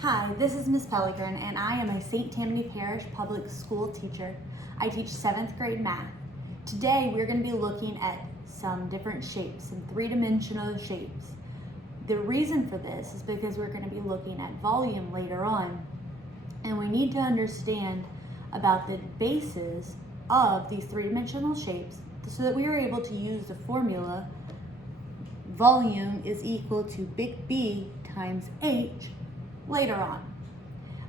Hi, this is Miss Pellegrin, and I am a St. Tammany Parish public school teacher. I teach 7th grade math. Today we're going to be looking at some different shapes, some three-dimensional shapes. The reason for this is because we're going to be looking at volume later on, and we need to understand about the bases of these three-dimensional shapes so that we are able to use the formula volume is equal to big B times H later on.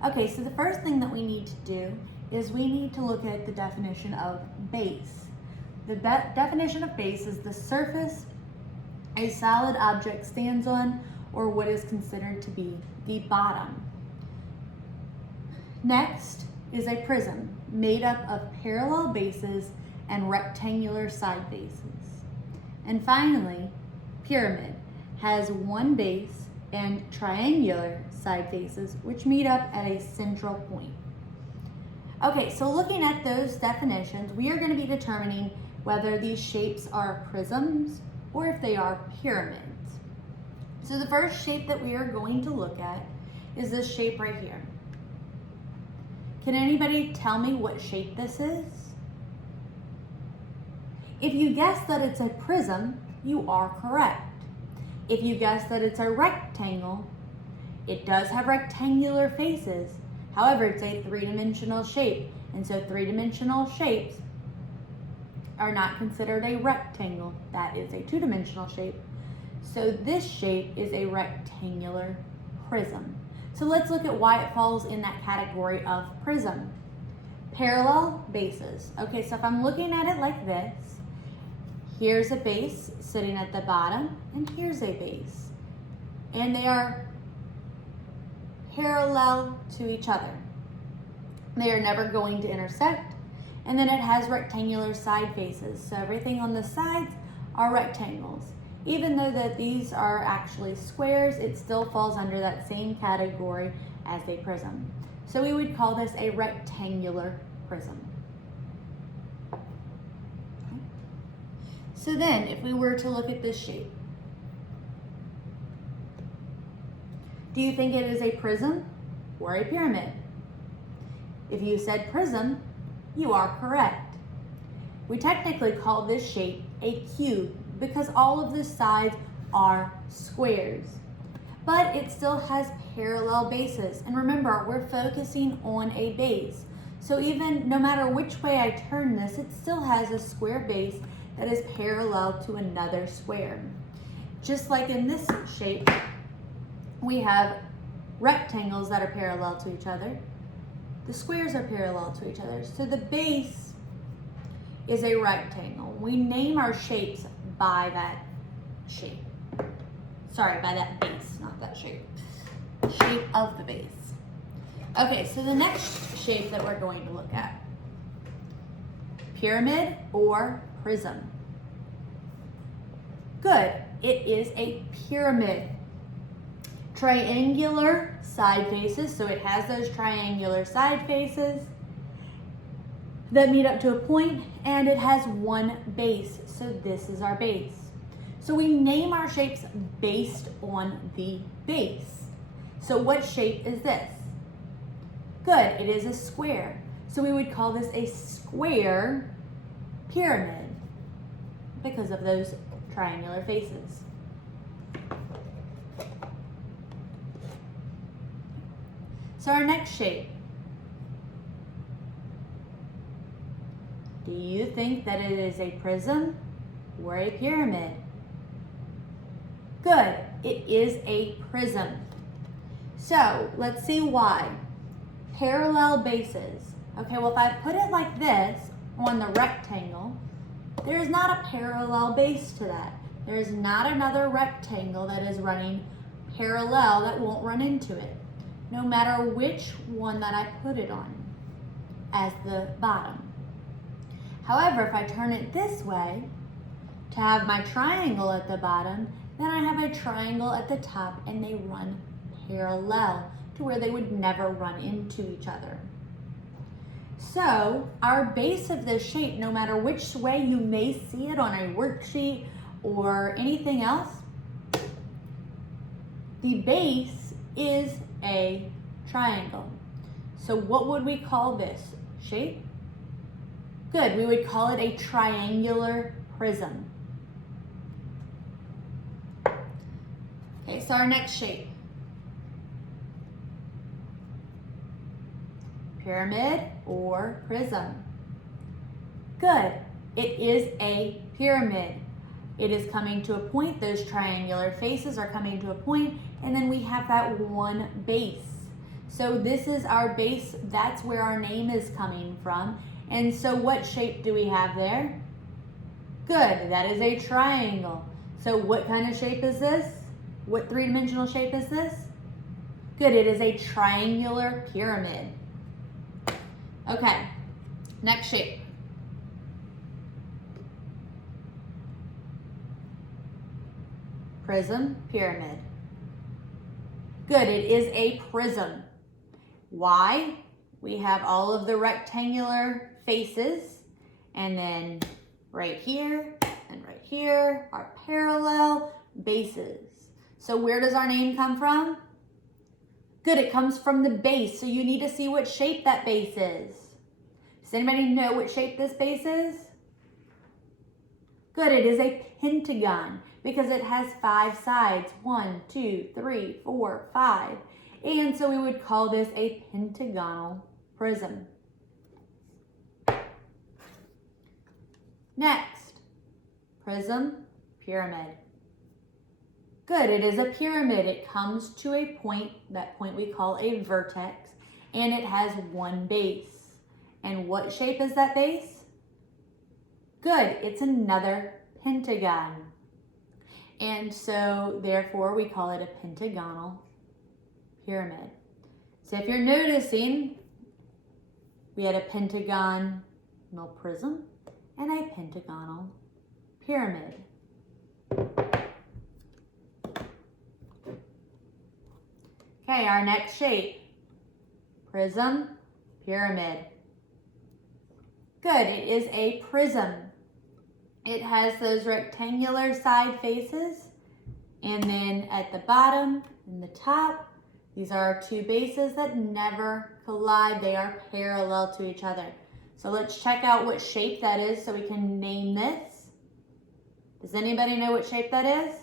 Okay, so the first thing that we need to do is we need to look at the definition of base. The definition of base is the surface a solid object stands on, or what is considered to be the bottom. Next is a prism made up of parallel bases and rectangular side bases. And finally, pyramid has one base and triangular side faces which meet up at a central point. Okay, so looking at those definitions, we are going to be determining whether these shapes are prisms or if they are pyramids. So the first shape that we are going to look at is this shape right here. Can anybody tell me what shape this is? If you guess that it's a prism, you are correct. If you guess that it's a rectangle, it does have rectangular faces. However, it's a three-dimensional shape, and so three-dimensional shapes are not considered a rectangle. That is a two-dimensional shape. So this shape is a rectangular prism. So let's look at why it falls in that category of prism. Parallel bases. Okay, so if I'm looking at it like this, here's a base sitting at the bottom, and here's a base. And they are parallel to each other. They are never going to intersect. And then it has rectangular side faces. So everything on the sides are rectangles. Even though that these are actually squares, it still falls under that same category as a prism. So we would call this a rectangular prism. So then, if we were to look at this shape, do you think it is a prism or a pyramid? If you said prism, you are correct. We technically call this shape a cube because all of the sides are squares, but it still has parallel bases. And remember, we're focusing on a base. So even no matter which way I turn this, it still has a square base that is parallel to another square. Just like in this shape, we have rectangles that are parallel to each other. The squares are parallel to each other. So the base is a rectangle. We name our shapes by that shape. Sorry, by that base, not that shape. Shape of the base. Okay, so the next shape that we're going to look at, pyramid or prism. Good, it is a pyramid. Triangular side faces, so it has those triangular side faces that meet up to a point, and it has one base, so this is our base. So we name our shapes based on the base. So what shape is this? Good, it is a square. So we would call this a square pyramid because of those triangular faces. So our next shape. Do you think that it is a prism or a pyramid? Good, it is a prism. So let's see why. Parallel bases. Okay, well if I put it like this on the rectangle, there is not a parallel base to that. There is not another rectangle that is running parallel that won't run into it, no matter which one that I put it on as the bottom. However, if I turn it this way to have my triangle at the bottom, then I have a triangle at the top and they run parallel to where they would never run into each other. So our base of this shape, no matter which way you may see it on a worksheet or anything else, the base is a triangle. So what would we call this shape? Good, we would call it a triangular prism. Okay, so our next shape. Pyramid or prism? Good, it is a pyramid. It is coming to a point, those triangular faces are coming to a point, and then we have that one base. So this is our base, that's where our name is coming from. And so what shape do we have there? Good, that is a triangle. So what kind of shape is this? What three-dimensional shape is this? Good, it is a triangular pyramid. Okay, next shape. Prism pyramid. Good, it is a prism. Why? We have all of the rectangular faces, and then right here and right here are parallel bases. So where does our name come from? Good, it comes from the base, so you need to see what shape that base is. Does anybody know what shape this base is? Good, it is a pentagon because it has 5 sides. 1, 2, 3, 4, 5. And so we would call this a pentagonal prism. Next, prism pyramid. Good, it is a pyramid. It comes to a point, that point we call a vertex, and it has one base. And what shape is that base? Good, it's another pentagon. And so therefore we call it a pentagonal pyramid. So if you're noticing, we had a pentagonal prism and a pentagonal pyramid. Okay, our next shape, prism pyramid. Good, it is a prism. It has those rectangular side faces, and then at the bottom and the top, these are our two bases that never collide. They are parallel to each other. So let's check out what shape that is so we can name this. Does anybody know what shape that is?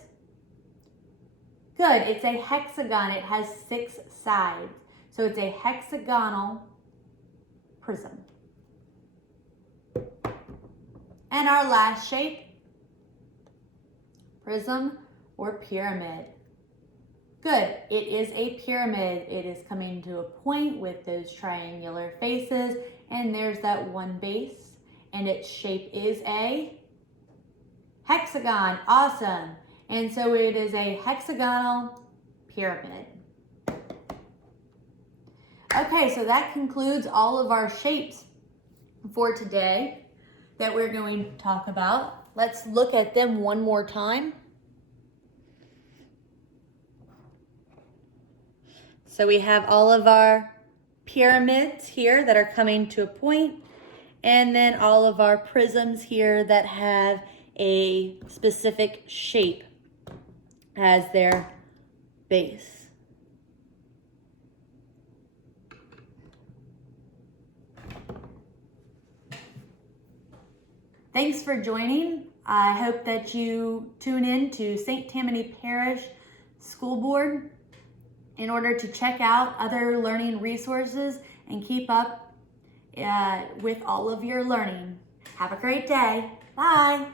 Good, it's a hexagon. It has 6 sides. So it's a hexagonal prism. And our last shape, prism or pyramid. Good, it is a pyramid. It is coming to a point with those triangular faces, and there's that one base, and its shape is a hexagon. Awesome. And so it is a hexagonal pyramid. Okay, so that concludes all of our shapes for today that we're going to talk about. Let's look at them one more time. So we have all of our pyramids here that are coming to a point, and then all of our prisms here that have a specific shape as their base. Thanks for joining. I hope that you tune in to St. Tammany Parish School Board in order to check out other learning resources and keep up with all of your learning. Have a great day. Bye.